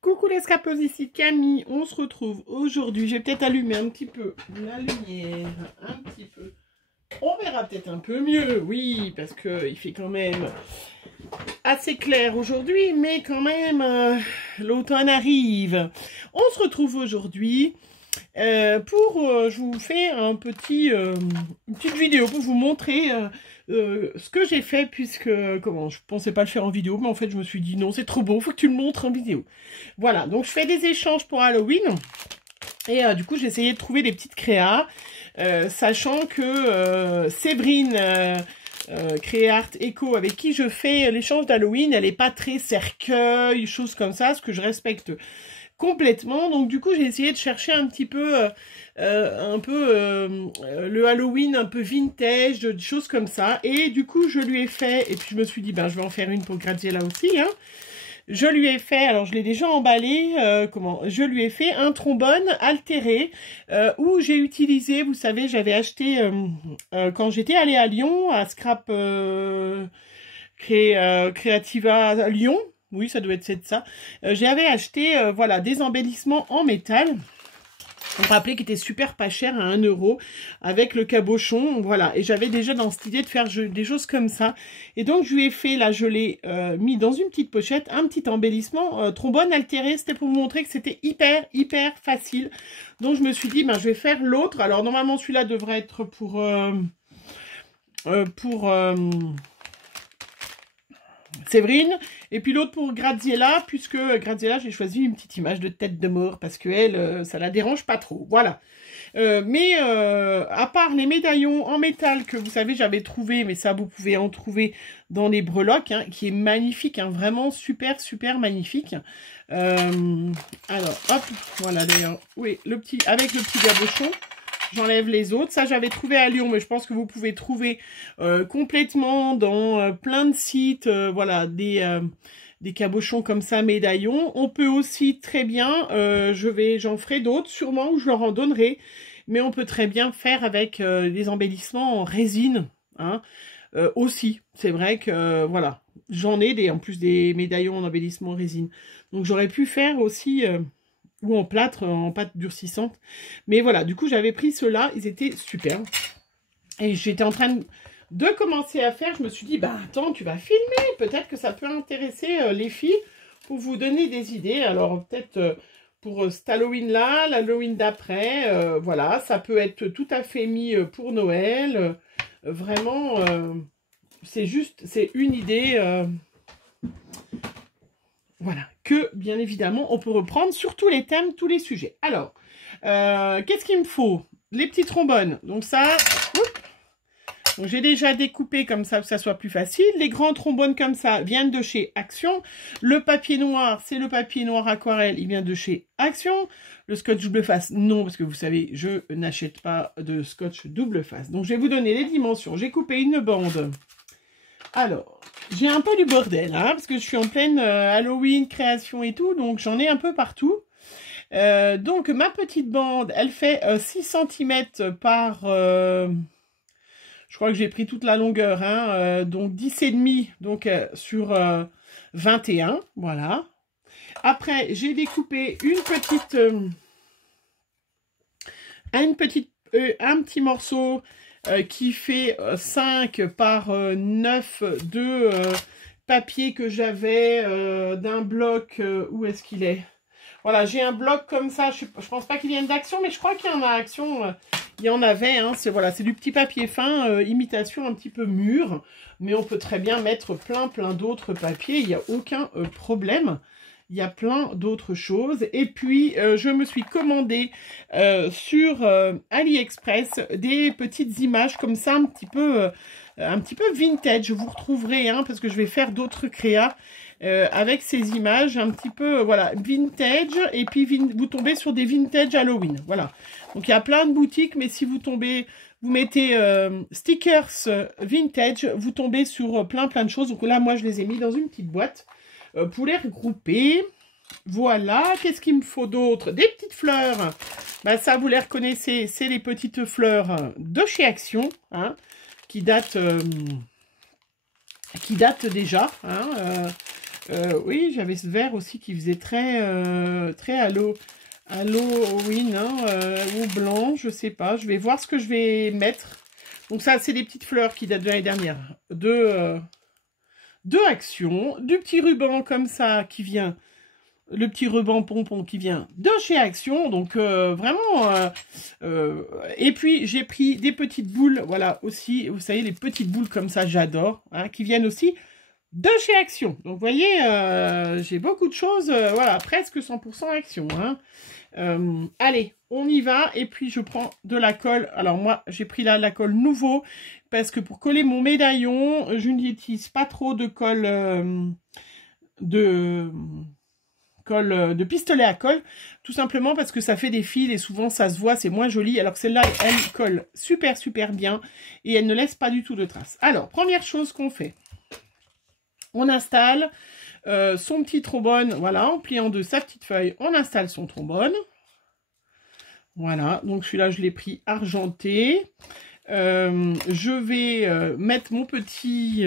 Coucou les scapeuses, ici Camille, on se retrouve aujourd'hui, je vais peut-être allumer un petit peu la lumière, un petit peu, on verra peut-être un peu mieux, oui, parce qu'il fait quand même assez clair aujourd'hui, mais quand même, l'automne arrive. On se retrouve aujourd'hui je vous fais une petite vidéo pour vous montrer ce que j'ai fait, puisque, je pensais pas le faire en vidéo, mais en fait je me suis dit non, c'est trop beau, faut que tu le montres en vidéo. Voilà, donc je fais des échanges pour Halloween, et du coup j'ai essayé de trouver des petites créas, sachant que Séverine... Créart Eco, avec qui je fais l'échange d'Halloween, elle n'est pas très cercueil, choses comme ça, ce que je respecte complètement. Donc du coup j'ai essayé de chercher un petit peu le Halloween un peu vintage, des choses comme ça, et du coup je lui ai fait, et puis je me suis dit ben je vais en faire une pour Graziella aussi, hein. Je lui ai fait, alors je l'ai déjà emballé, je lui ai fait un trombone altéré, où j'ai utilisé, vous savez, j'avais acheté, quand j'étais allée à Lyon, à Scrap Creativa à Lyon, oui, ça doit être ça, j'avais acheté, voilà, des embellissements en métal. On me rappelait qu'il était super pas cher à 1 € avec le cabochon, voilà. Et j'avais déjà dans cette idée de faire des choses comme ça. Et donc je lui ai fait, là je l'ai mis dans une petite pochette, un petit embellissement trombone altéré. C'était pour vous montrer que c'était hyper facile. Donc je me suis dit, ben je vais faire l'autre. Alors normalement celui-là devrait être pour Séverine, et puis l'autre pour Graziella, puisque Graziella, j'ai choisi une petite image de tête de mort, parce que elle, ça la dérange pas trop, voilà. À part les médaillons en métal que vous savez, j'avais trouvé, mais ça, vous pouvez en trouver dans les breloques, hein, qui est magnifique, hein, vraiment super magnifique. Alors, hop, voilà d'ailleurs, oui, avec le petit gabochon. J'enlève les autres. Ça, j'avais trouvé à Lyon, mais je pense que vous pouvez trouver complètement dans plein de sites, voilà, des cabochons comme ça, médaillons. On peut aussi très bien, j'en ferai d'autres, sûrement, où je leur en donnerai. Mais on peut très bien faire avec des embellissements en résine, hein, aussi. C'est vrai que, voilà, j'en ai en plus des médaillons en embellissement en résine. Donc, j'aurais pu faire aussi... ou en plâtre, en pâte durcissante. Mais voilà, du coup, j'avais pris ceux-là, ils étaient super. Et j'étais en train de commencer à faire, je me suis dit, bah attends, tu vas filmer, peut-être que ça peut intéresser les filles pour vous donner des idées. Alors, peut-être pour cet Halloween-là, l'Halloween d'après, voilà, ça peut être tout à fait mis pour Noël. Vraiment, c'est une idée... voilà, que bien évidemment on peut reprendre sur tous les thèmes, tous les sujets. Alors, qu'est-ce qu'il me faut? Les petits trombones, donc ça, j'ai déjà découpé comme ça, que ça soit plus facile. Les grands trombones comme ça viennent de chez Action. Le papier noir, c'est le papier noir aquarelle, il vient de chez Action. Le scotch double face, non, parce que vous savez, je n'achète pas de scotch double face. Donc je vais vous donner les dimensions. J'ai coupé une bande. Alors, j'ai un peu du bordel, hein, parce que je suis en pleine Halloween, création et tout, donc j'en ai un peu partout. Donc, ma petite bande, elle fait 6 cm par... je crois que j'ai pris toute la longueur, hein, donc 10,5, donc sur 21, voilà. Après, j'ai découpé un petit morceau... qui fait 5 par 9 de papier que j'avais d'un bloc, où est-ce qu'il est? Voilà, j'ai un bloc comme ça, je pense pas qu'il vienne d'Action, mais je crois qu'il y en a Action, il y en avait, hein, c'est du petit papier fin, imitation un petit peu mûre, mais on peut très bien mettre plein d'autres papiers, il n'y a aucun problème. Il y a plein d'autres choses. Et puis, je me suis commandé sur AliExpress des petites images comme ça, un petit peu vintage. Vous retrouverez, hein, parce que je vais faire d'autres créas avec ces images un petit peu, voilà, vintage. Et puis, vous tombez sur des vintage Halloween. Voilà. Donc, il y a plein de boutiques, mais si vous tombez... Vous mettez stickers vintage, vous tombez sur plein de choses. Donc là, moi, je les ai mis dans une petite boîte. Pour les regrouper, voilà, qu'est-ce qu'il me faut d'autre? Des petites fleurs, bah, ça vous les reconnaissez, c'est les petites fleurs de chez Action, hein, qui datent déjà, hein, Oui, j'avais ce vert aussi qui faisait très Halloween, hein, ou blanc, je sais pas. Je vais voir ce que je vais mettre. Donc ça, c'est des petites fleurs qui datent de l'année dernière. Deux actions, du petit ruban comme ça qui vient, le petit ruban pompon qui vient de chez Action. Donc vraiment, et puis j'ai pris des petites boules, voilà aussi, vous savez, les petites boules comme ça, j'adore, hein, qui viennent aussi de chez Action. Donc vous voyez, j'ai beaucoup de choses, voilà, presque 100% Action, hein. Allez, on y va. Et puis je prends de la colle. Alors moi j'ai pris là la colle nouveau parce que pour coller mon médaillon, je n'utilise pas trop de colle de pistolet à colle, tout simplement parce que ça fait des fils et souvent ça se voit, c'est moins joli, alors que celle-là elle colle super bien et elle ne laisse pas du tout de traces. Alors première chose qu'on fait, on installe son petit trombone, voilà, en pliant de sa petite feuille, on installe son trombone. Voilà, donc celui-là, je l'ai pris argenté. Je vais mettre mon petit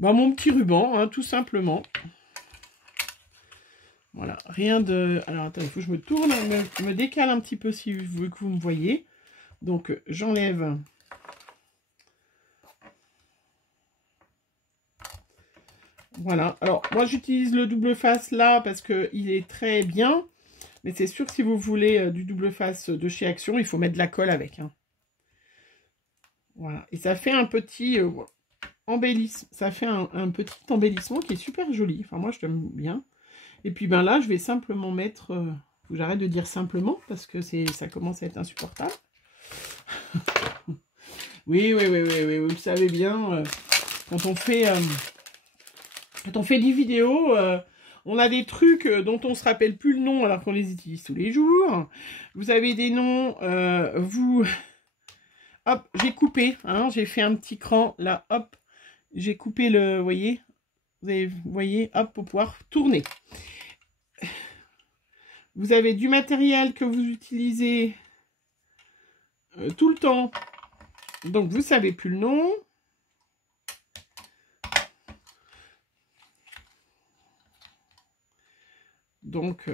ruban, hein, tout simplement. Voilà, rien de... Alors, attends, il faut que je me tourne, me décale un petit peu si vous voulez que vous me voyez. Donc, j'enlève... Voilà, alors moi j'utilise le double face là parce qu'il est très bien, mais c'est sûr que si vous voulez du double face de chez Action, il faut mettre de la colle avec, hein. Voilà, et ça fait un petit embellissement, ça fait un petit embellissement qui est super joli, enfin moi je t'aime bien. Et puis ben là je vais simplement mettre, faut que j'arrête de dire simplement parce que ça commence à être insupportable. Oui, vous le savez bien, quand on fait des vidéos, on a des trucs dont on ne se rappelle plus le nom alors qu'on les utilise tous les jours. Vous avez des noms, hop, j'ai coupé, hein, j'ai fait un petit cran, là, hop, j'ai coupé le, vous voyez, hop, pour pouvoir tourner. Vous avez du matériel que vous utilisez tout le temps, donc vous savez plus le nom. Donc,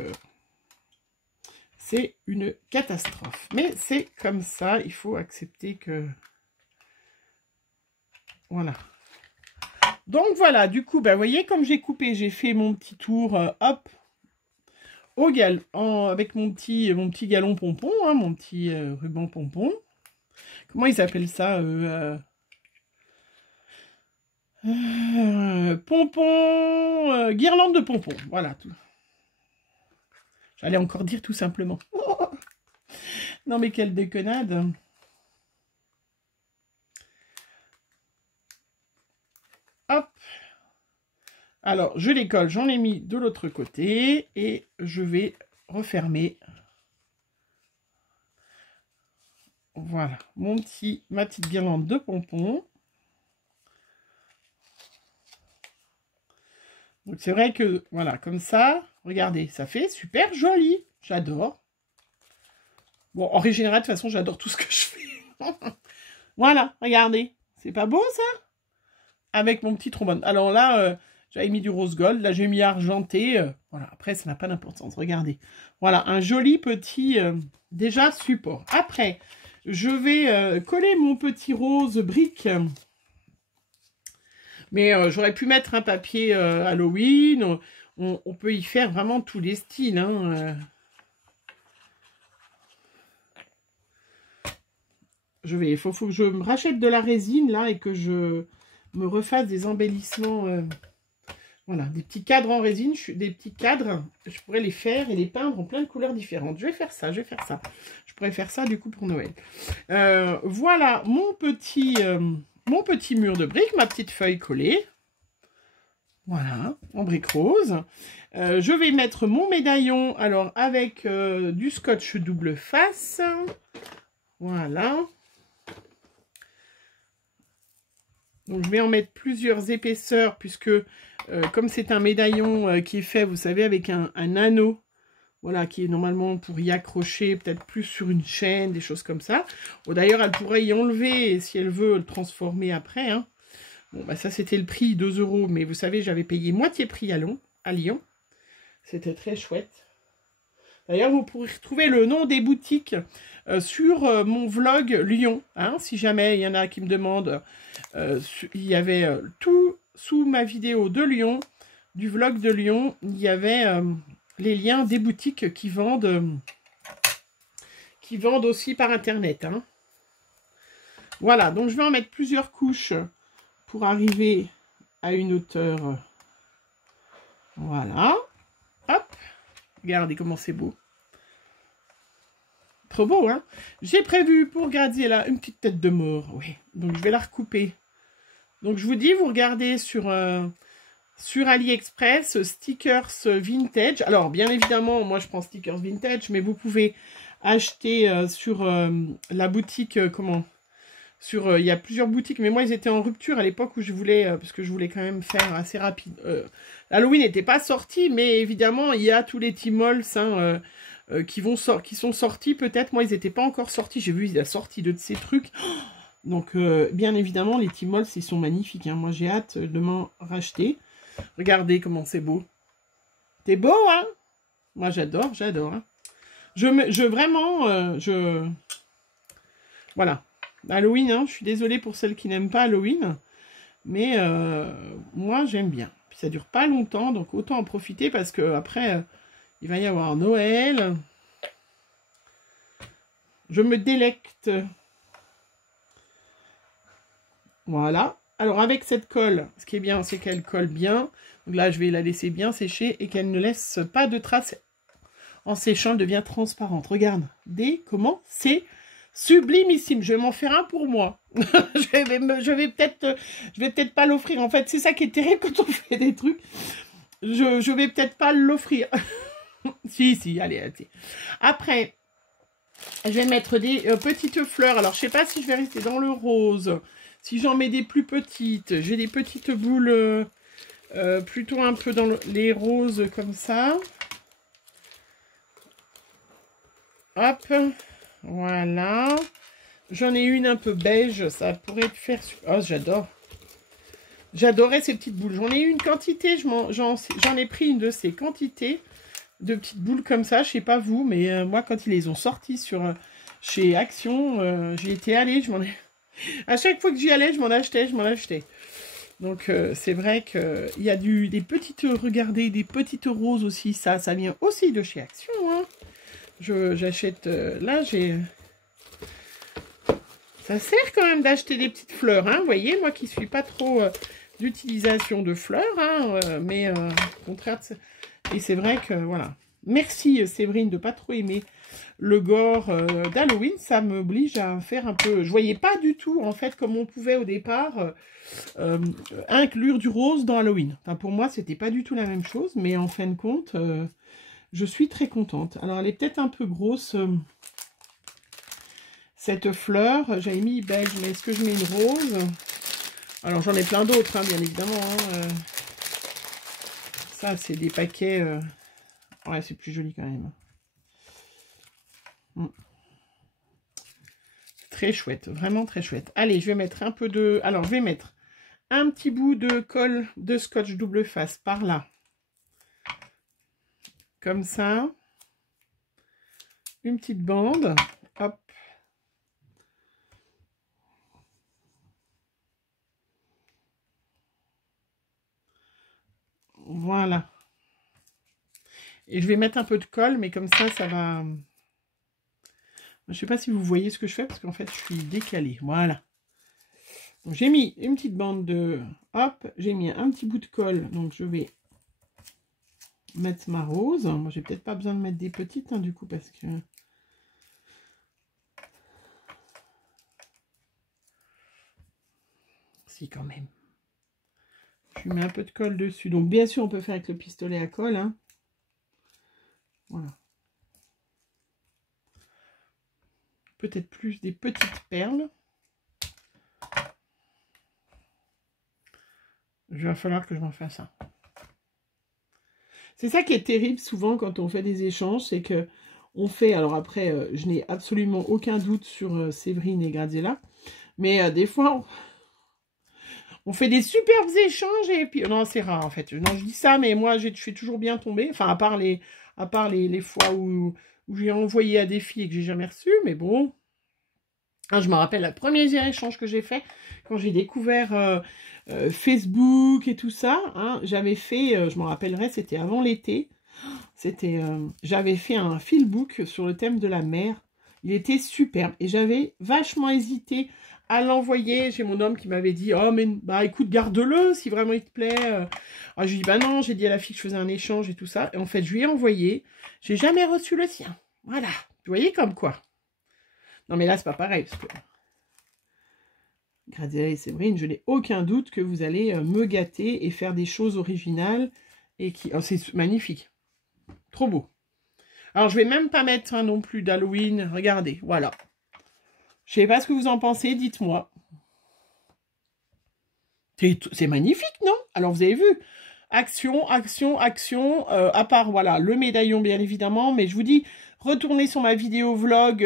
c'est une catastrophe. Mais c'est comme ça, il faut accepter que... Voilà. Donc, voilà, du coup, ben, vous voyez, comme j'ai coupé, j'ai fait mon petit tour, hop, avec mon petit galon pompon, hein, mon petit ruban pompon. Comment ils appellent ça pompon, guirlande de pompons, voilà, tout. J'allais encore dire tout simplement. Oh, non mais quelle déconnade. Hop. Alors, je les colle, j'en ai mis de l'autre côté. Et je vais refermer. Voilà, ma petite guirlande de pompons. Donc c'est vrai que, voilà, comme ça, regardez, ça fait super joli. J'adore. Bon, en règle générale, de toute façon, j'adore tout ce que je fais. Voilà, regardez. C'est pas beau, ça? Avec mon petit trombone. Alors là, j'avais mis du rose gold. Là, j'ai mis argenté. Voilà, après, ça n'a pas d'importance. Regardez. Voilà, un joli petit, déjà, support. Après, je vais coller mon petit rose brique. Mais j'aurais pu mettre un papier Halloween. On peut y faire vraiment tous les styles, hein. Il faut que je me rachète de la résine, là, et que je me refasse des embellissements. Voilà, des petits cadres en résine, des petits cadres. Je pourrais les faire et les peindre en plein de couleurs différentes. Je vais faire ça. Je pourrais faire ça, du coup, pour Noël. Voilà, mon petit mur de briques, ma petite feuille collée. Voilà, en brique rose. Je vais mettre mon médaillon, alors avec du scotch double face. Voilà. Donc je vais en mettre plusieurs épaisseurs, puisque comme c'est un médaillon qui est fait, vous savez, avec un anneau, voilà, qui est normalement pour y accrocher, peut-être plus sur une chaîne, des choses comme ça. Bon, d'ailleurs, elle pourrait y enlever, si elle veut, le transformer après, hein. Bon, bah ça, c'était le prix, 2 €. Mais vous savez, j'avais payé moitié prix à Lyon. C'était très chouette. D'ailleurs, vous pourrez retrouver le nom des boutiques sur mon vlog Lyon. Hein, si jamais il y en a qui me demandent, il y avait tout sous ma vidéo de Lyon, du vlog de Lyon, il y avait les liens des boutiques qui vendent aussi par Internet. Hein. Voilà, donc je vais en mettre plusieurs couches pour arriver à une hauteur. Voilà. Hop. Regardez comment c'est beau. Trop beau, hein? J'ai prévu pour Graziella une petite tête de mort. Oui, donc je vais la recouper. Donc je vous dis, vous regardez sur AliExpress, stickers vintage. Alors, bien évidemment, moi je prends stickers vintage, mais vous pouvez acheter sur la boutique, il y a plusieurs boutiques, mais moi ils étaient en rupture à l'époque où je voulais, parce que je voulais quand même faire assez rapide. Halloween n'était pas sorti, mais évidemment il y a tous les Timols hein, qui sont sortis peut-être. Moi ils n'étaient pas encore sortis, j'ai vu la sortie de ces trucs. Donc bien évidemment les Timols ils sont magnifiques. Hein. Moi j'ai hâte de m'en racheter. Regardez comment c'est beau. C'est beau hein. Moi j'adore, j'adore. Hein. Voilà. Halloween, hein, je suis désolée pour celles qui n'aiment pas Halloween, mais moi j'aime bien. Puis ça dure pas longtemps, donc autant en profiter parce que après il va y avoir Noël. Je me délecte. Voilà. Alors avec cette colle, ce qui est bien, c'est qu'elle colle bien. Donc là, je vais la laisser bien sécher et qu'elle ne laisse pas de traces. En séchant, elle devient transparente. Regardez comment c'est sublimissime. Je vais m'en faire un pour moi. je vais peut-être pas l'offrir. En fait, c'est ça qui est terrible quand on fait des trucs. Je vais peut-être pas l'offrir. si, allez. Après, je vais mettre des petites fleurs. Alors, je sais pas si je vais rester dans le rose. Si j'en mets des plus petites, j'ai des petites boules plutôt un peu dans les roses comme ça. Hop, voilà. J'en ai une un peu beige, ça pourrait faire... Oh, j'adore. J'adorais ces petites boules. J'en ai eu une quantité, j'en ai pris une de ces quantités de petites boules comme ça. Je sais pas vous, mais moi, quand ils les ont sortis chez Action, j'y étais allée, à chaque fois que j'y allais, je m'en achetais. Donc, c'est vrai qu'il y a des petites... Regardez, des petites roses aussi. Ça vient aussi de chez Action, hein. J'achète... là, j'ai... Ça sert quand même d'acheter des petites fleurs, hein. Vous voyez, moi qui ne suis pas trop d'utilisation de fleurs, hein, mais au contraire... Et c'est vrai que, voilà. Merci Séverine de ne pas trop aimer le gore d'Halloween. Ça m'oblige à faire un peu... Je voyais pas du tout, en fait, comme on pouvait au départ inclure du rose dans Halloween. Enfin, pour moi, c'était pas du tout la même chose, mais en fin de compte... je suis très contente. Alors, elle est peut-être un peu grosse, cette fleur. J'avais mis beige, mais est-ce que je mets une rose? Alors, j'en ai plein d'autres, hein, bien évidemment. Hein, ça, c'est des paquets... Ouais, c'est plus joli quand même. Très chouette, vraiment très chouette. Allez, je vais mettre un peu de... Alors, je vais mettre un petit bout de colle de scotch double face par là. Comme ça. Une petite bande. Hop. Voilà. Et je vais mettre un peu de colle, mais comme ça va... Je ne sais pas si vous voyez ce que je fais, parce qu'en fait, je suis décalée. Voilà. Donc, j'ai mis une petite bande de... Hop, j'ai mis un petit bout de colle. Donc, je vais mettre ma rose. Moi, j'ai peut-être pas besoin de mettre des petites, hein, du coup, parce que... Si, quand même. Je mets un peu de colle dessus. Donc, bien sûr, on peut faire avec le pistolet à colle, hein. Voilà. Peut-être plus des petites perles. Il va falloir que je m'en fasse un. C'est ça qui est terrible souvent quand on fait des échanges, c'est que on fait... Alors après, je n'ai absolument aucun doute sur Séverine et Graziella, mais des fois, On fait des superbes échanges et puis... Non, c'est rare en fait. Non, je dis ça, mais moi, je suis toujours bien tombée. Enfin, à part les fois où j'ai envoyé à des filles et que j'ai jamais reçu. Mais bon, hein, je me rappelle le premier échange que j'ai fait quand j'ai découvert Facebook et tout ça. Hein, j'avais fait, je me rappellerai, c'était avant l'été. J'avais fait un filmbook sur le thème de la mer. Il était superbe et j'avais vachement hésité à l'envoyer. J'ai mon homme qui m'avait dit « Oh, mais bah écoute, garde-le si vraiment il te plaît. » Je lui ai dit « Bah non, j'ai dit à la fille que je faisais un échange et tout ça. » Et en fait, je lui ai envoyé. J'ai jamais reçu le sien. Voilà. Vous voyez comme quoi. Non, mais là, c'est pas pareil. Parce que... Graziella et Séverine, je n'ai aucun doute que vous allez me gâter et faire des choses originales. Et qui... Oh, c'est magnifique. Trop beau. Alors, je vais même pas mettre non plus d'Halloween. Regardez, voilà. Je sais pas ce que vous en pensez, dites-moi. C'est magnifique, non? Alors, vous avez vu, action, action, action, à part, voilà, le médaillon, bien évidemment, mais je vous dis, retournez sur ma vidéo vlog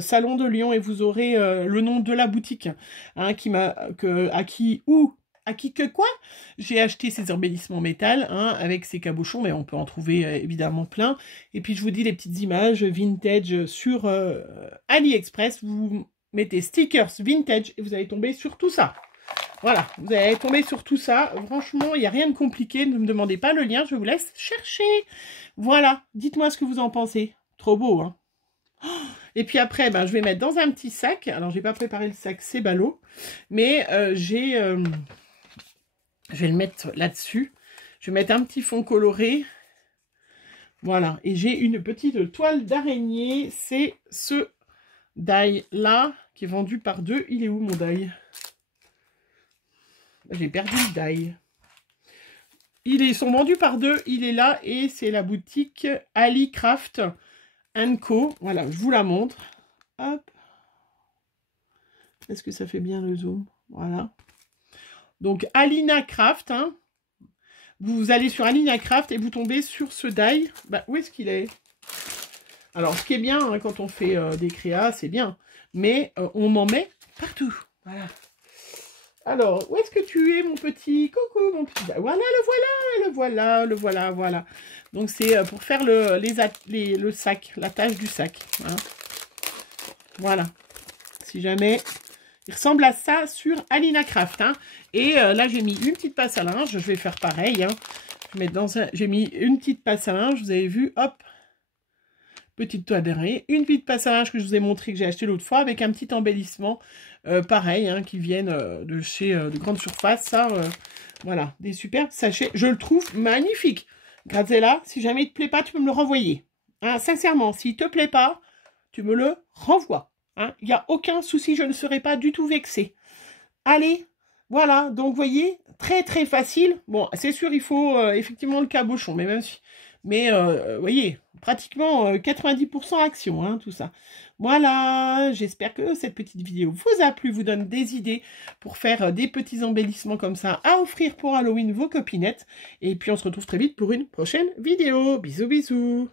Salon de Lyon et vous aurez le nom de la boutique, hein, j'ai acheté ces embellissements métal, hein, avec ces cabochons, mais on peut en trouver évidemment plein. Et puis, je vous dis les petites images vintage sur AliExpress, vous mettez stickers vintage et vous allez tomber sur tout ça. Voilà, vous allez tomber sur tout ça. Franchement, il n'y a rien de compliqué. Ne me demandez pas le lien, je vous laisse chercher. Voilà, dites-moi ce que vous en pensez. Trop beau, hein. Et puis après, ben, je vais mettre dans un petit sac. Alors, j'ai pas préparé le sac, c'est ballot. Mais je vais le mettre là-dessus. Je vais mettre un petit fond coloré. Voilà, et j'ai une petite toile d'araignée. C'est ce die-là qui est vendu par 2. Il est où mon die? J'ai perdu le die. Ils sont vendus par 2. Il est là et c'est la boutique Ali Craft Co. Voilà, je vous la montre. Hop. Est-ce que ça fait bien le zoom? Voilà. Donc Alina Craft. Hein. Vous allez sur Alina Craft et vous tombez sur ce die. Bah, où est-ce qu'il est? Alors, ce qui est bien hein, quand on fait des créas, c'est bien. Mais on en met partout. Voilà. Alors, où est-ce que tu es, mon petit coucou, mon petit... Voilà, le voilà. Voilà. Donc, c'est pour faire le sac, la tâche du sac. Hein. Voilà. Si jamais... Il ressemble à ça sur Alina Craft. Hein. Et là, j'ai mis une petite passe à linge. Je vais faire pareil. Hein. J'ai mis une petite passe à linge. Vous avez vu, hop. Petite toile d'araignée. Une petite passe à linge que je vous ai montré, que j'ai acheté l'autre fois, avec un petit embellissement. Pareil, hein, qui viennent de chez de grande surface. Ça, voilà, des superbes sachets. Je le trouve magnifique. Graziella, si jamais il ne te plaît pas, tu peux me le renvoyer. Hein, sincèrement, s'il ne te plaît pas, tu me le renvoies. Hein, il n'y a aucun souci, je ne serai pas du tout vexée. Allez, voilà, donc vous voyez, très très facile. Bon, c'est sûr, il faut effectivement le cabochon, mais même si... Mais, vous voyez, pratiquement 90% action, hein, tout ça. Voilà, j'espère que cette petite vidéo vous a plu, vous donne des idées pour faire des petits embellissements comme ça à offrir pour Halloween vos copinettes. Et puis, on se retrouve très vite pour une prochaine vidéo. Bisous, bisous.